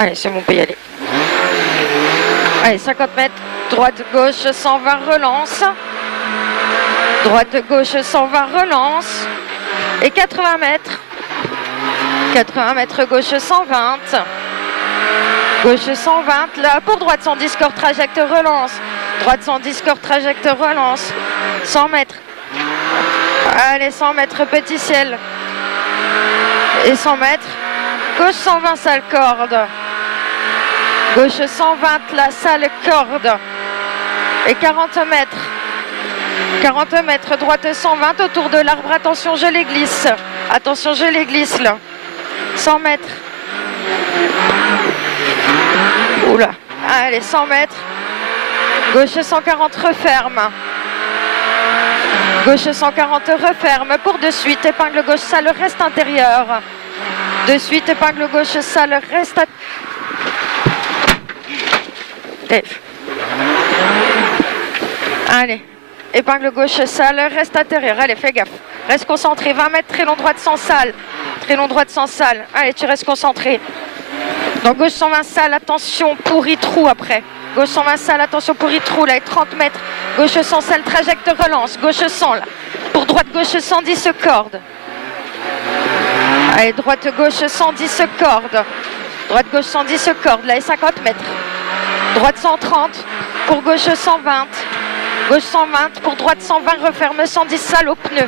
Allez, c'est bon, on peut y aller. Allez, 50 mètres, droite, gauche, 120, relance. Droite, gauche, 120, relance. Et 80 mètres. 80 mètres, gauche, 120. Gauche, 120. Là, pour droite, 110, corps, trajecte, relance. Droite, 110, corps, trajecte, relance. 100 mètres. Allez, 100 mètres, petit ciel. Et 100 mètres. Gauche, 120, sale corde. Gauche 120, la sale corde. Et 40 mètres. 40 mètres, droite 120 autour de l'arbre. Attention, je les glisse. Attention, je les glisse là. 100 mètres. Oula. Allez, 100 mètres. Gauche 140, referme. Gauche 140, referme. Pour de suite, épingle gauche, sale, reste intérieur. De suite, épingle gauche, sale, reste intérieur. Allez, épingle gauche, sale, reste intérieur. Allez, fais gaffe. Reste concentré. 20 mètres, très long droite sans salle. Très long droite sans salle. Allez, tu restes concentré. Donc gauche 120 salle, attention, pourri trou après. Gauche 120 salle, attention, pourri trou là. Et 30 mètres. Gauche 100 salle, trajecte relance. Gauche 100 là. Pour droite, gauche 110 corde. Allez, droite, gauche 110 corde. Droite, gauche 110 corde. Là, et 50 mètres. Droite 130, pour gauche 120, gauche 120, pour droite 120, referme 110, salle au pneu.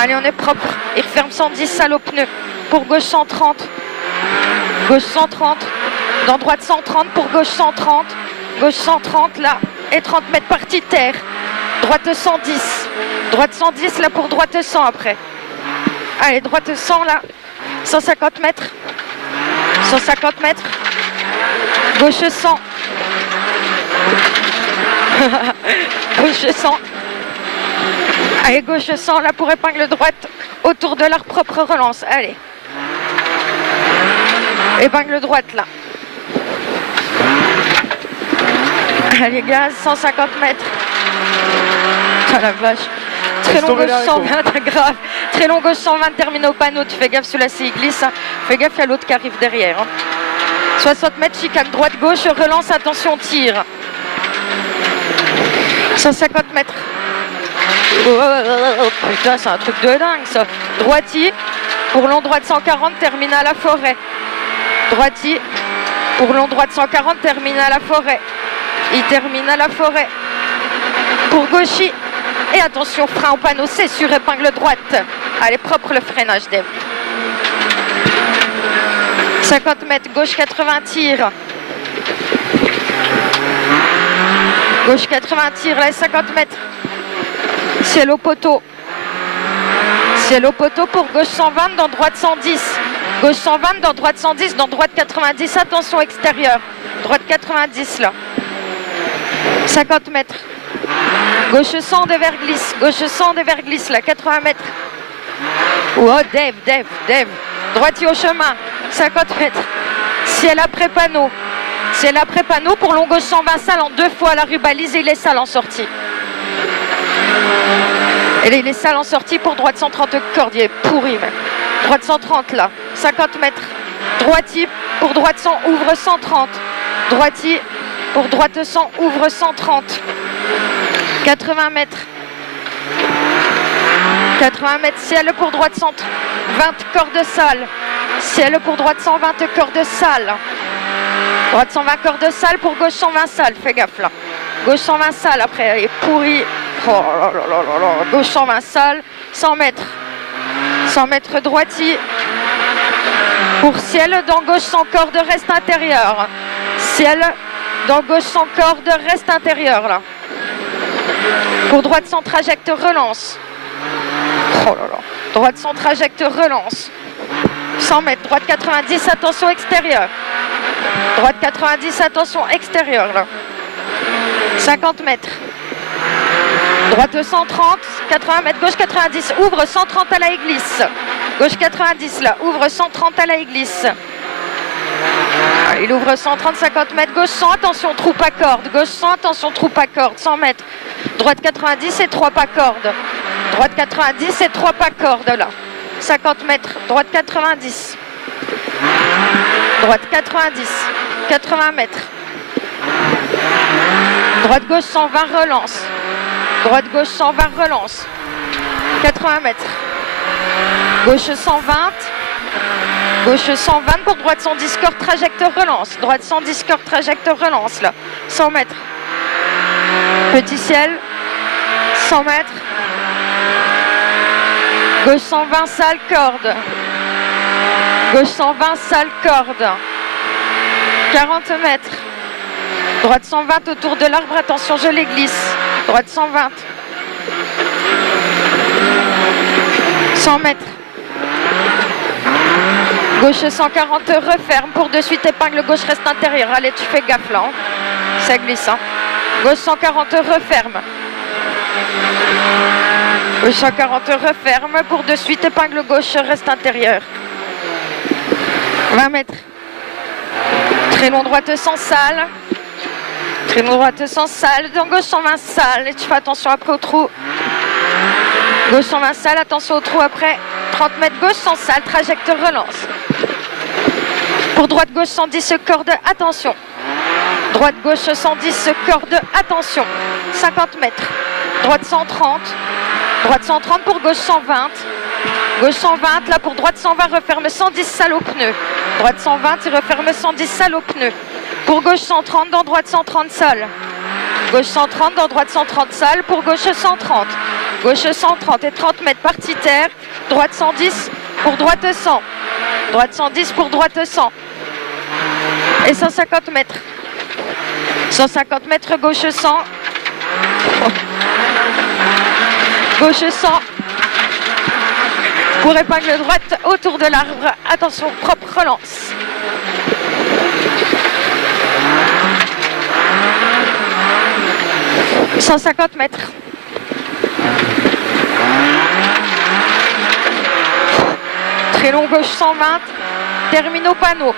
Allez, on est propre, et referme 110, salle au pneu. Pour gauche 130, gauche 130, dans droite 130, pour gauche 130, gauche 130 là, et 30 mètres partie terre. Droite 110 là pour droite 100 après. Allez, droite 100 là, 150 mètres, 150 mètres, gauche 100. Gauche 100. Allez, gauche 100 là pour épingle droite autour de l'arc, propre relance. Allez. Épingle droite là. Allez, gaz, 150 mètres. Oh la vache. Très long gauche 120, grave. Très long gauche 120, termine au panneau. Tu fais gaffe, celui-là c'est il glisse. Hein. Fais gaffe, il y a l'autre qui arrive derrière. Hein. 60 mètres, chicane droite, gauche, relance, attention, tire. 150 mètres. Oh, putain, c'est un truc de dingue ça. Droitier, pour long droite 140, termine à la forêt. Droitier, pour long droite 140, termine à la forêt. Il termine à la forêt. Pour gaucher, et attention, frein au panneau, c'est sur épingle droite. Allez, propre le freinage, Dave. 50 mètres, gauche 80, tire. Gauche 80, tire, là, 50 mètres. Ciel au poteau. Ciel au poteau pour gauche 120, dans droite 110. Gauche 120, dans droite 110, dans droite 90, attention extérieur. Droite 90, là. 50 mètres. Gauche 100, dévers glisse. Gauche 100, dévers glisse, là, 80 mètres. Oh, Dave. Droitier au chemin, 50 mètres. Ciel après panneau. Ciel après panneau pour long gauche 120 salles en 2 fois la rue balise et les salles en sortie. Et les salles en sortie pour droite 130 cordier, pourri même. Droite 130 là, 50 mètres. Droitier pour droite 100, ouvre 130. Droitier pour droite 100, ouvre 130. 80 mètres. 80 mètres, ciel pour droite 120 corps de salle. Ciel pour droite 120 corps de salle. Droite 120 corps de salle pour gauche 120 salles. Fais gaffe là. Gauche 120 salles après, elle est pourrie. Oh là là là là. Gauche 120 salles, 100 mètres. 100 mètres droitier. Pour ciel, dans gauche 100 corde, reste intérieur. Ciel, dans gauche 100 corde, reste intérieur là. Pour droite 100 trajecte, relance. Oh là là. Droite 100 trajecte, relance. 100 mètres, droite 90, attention extérieur. Droite 90, attention extérieur là. 50 mètres. Droite 130, 80 mètres, gauche 90, ouvre 130 à la église. Gauche 90 là, ouvre 130 à la église. Il ouvre 130, 50 mètres, gauche 100, attention, troupe à corde. Gauche 100, attention, troupe à corde, 100 mètres. Droite 90 et 3 pas corde. Droite 90 et 3 pas corde là. 50 mètres, droite 90. Droite 90, 80 mètres. Droite gauche 120, relance. Droite gauche 120, relance. 80 mètres. Gauche 120. Gauche 120 pour droite 110, corde trajectoire, relance. Droite 110, corde trajectoire, relance là. 100 mètres. Petit ciel. 100 mètres. Gauche 120, salle, corde. Gauche 120, salle, corde. 40 mètres. Droite 120 autour de l'arbre, attention, je les glisse. Droite 120. 100 mètres. Gauche 140, referme. Pour de suite, épingle gauche, reste intérieur. Allez, tu fais gaffe là. Hein. Ça glisse. Hein. Gauche 140, referme. Gauche 140, referme. Pour de suite, épingle gauche, reste intérieur. 20 mètres. Très long droite sans salle. Très long droite sans salle. Dans gauche 120 salle. Et tu fais attention après au trou. Gauche 120 salle. Attention au trou après. 30 mètres gauche sans salle. Trajectoire relance. Pour droite gauche 110 corde. Attention. Droite gauche 110 corde. Attention. 50 mètres. Droite 130. Droite 130 pour gauche 120. Gauche 120. Là pour droite 120. Referme 110 salle au pneu. Droite 120. Il referme 110 salle au pneu. Pour gauche 130, dans droite 130 salle. Gauche 130, dans droite 130 salle. Pour gauche 130. Gauche 130 et 30 mètres partie terre. Droite 110 pour droite 100. Droite 110 pour droite 100. Et 150 mètres. 150 mètres, gauche 100. Gauche 100. Pour épingle droite autour de l'arbre. Attention, propre relance. « 150 mètres. Très long gauche 120, termine au panneau.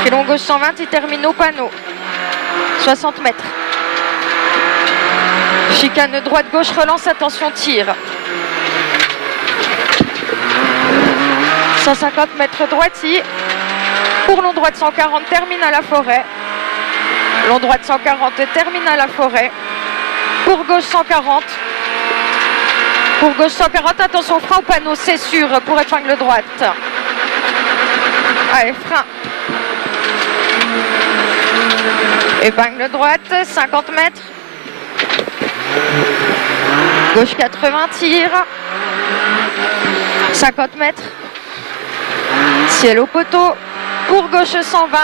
Très long gauche 120, il termine au panneau. 60 mètres. Chicane droite gauche, relance, attention, tire. 150 mètres droitier. Pour long droite 140, termine à la forêt. Long droite 140, termine à la forêt. Pour gauche 140. Pour gauche 140, attention, frein au panneau, c'est sûr, pour épingle droite. Allez, frein. Épingle droite, 50 mètres. Gauche 80, tire. 50 mètres. Ciel au poteau. Pour gauche 120.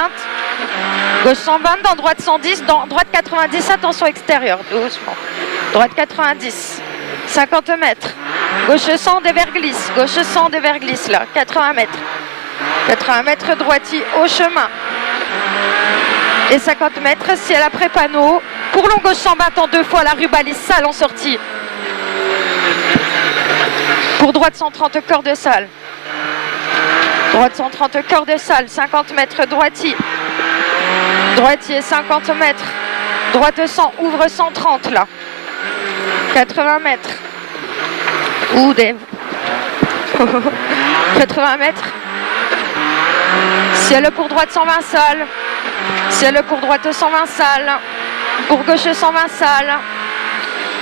Gauche 120, dans droite 110, dans droite 90, attention extérieur, doucement. Droite 90, 50 mètres. Gauche 100, déverglisse. Gauche 100, déverglisse là, 80 mètres. 80 mètres droitier au chemin. Et 50 mètres, ciel après panneau. Pour long gauche 120 en deux fois, la rue balise, salle en sortie. Pour droite 130, corps de salle. Droite 130, corps de salle, 50 mètres droitier. Droitier 50 mètres. Droite 100, ouvre 130 là. 80 mètres. Ouh, des... 80 mètres. Ciel pour droite 120 salles. Ciel pour droite 120 salles. Pour gauche 120 salles.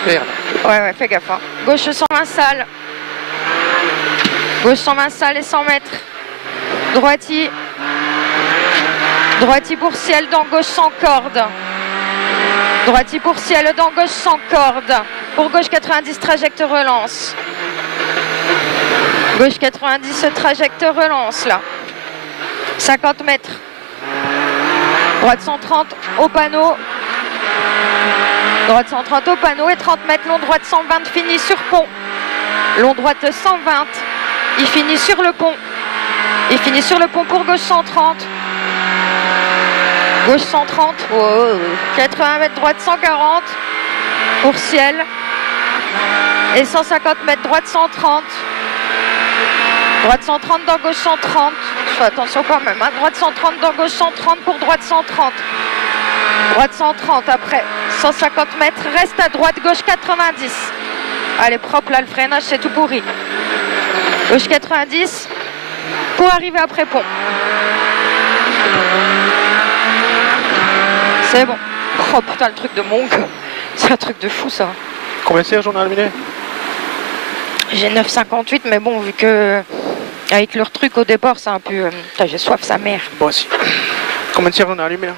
Merde. Ouais, fais gaffe. Hein. Gauche 120 salles. Gauche 120 salles et 100 mètres. Droitier. Droitier pour ciel, dans gauche sans corde. Droitier pour ciel, dans gauche sans corde. Pour gauche 90, trajecte relance. Gauche 90, trajecte relance là. 50 mètres. Droite 130 au panneau. Droite 130 au panneau et 30 mètres. Long droite 120 finit sur pont. Long droite 120. Il finit sur le pont. Il finit sur le pont pour gauche 130. Gauche 130, wow. 80 mètres droite 140 pour ciel et 150 mètres droite 130. Droite 130 dans gauche 130. Fais attention quand même. Hein. Droite 130 dans gauche 130 pour droite 130. Droite 130 après 150 mètres. Reste à droite gauche 90. Allez propre là le freinage c'est tout pourri. Gauche 90 pour arriver après pont. C'est bon. Oh putain, le truc de Monk. C'est un truc de fou ça. Combien de cierges on a allumé? J'ai 9,58, mais bon, vu que avec leur truc au départ, c'est un peu. Putain, j'ai soif sa mère. Moi aussi. Combien de cierges on a allumé là?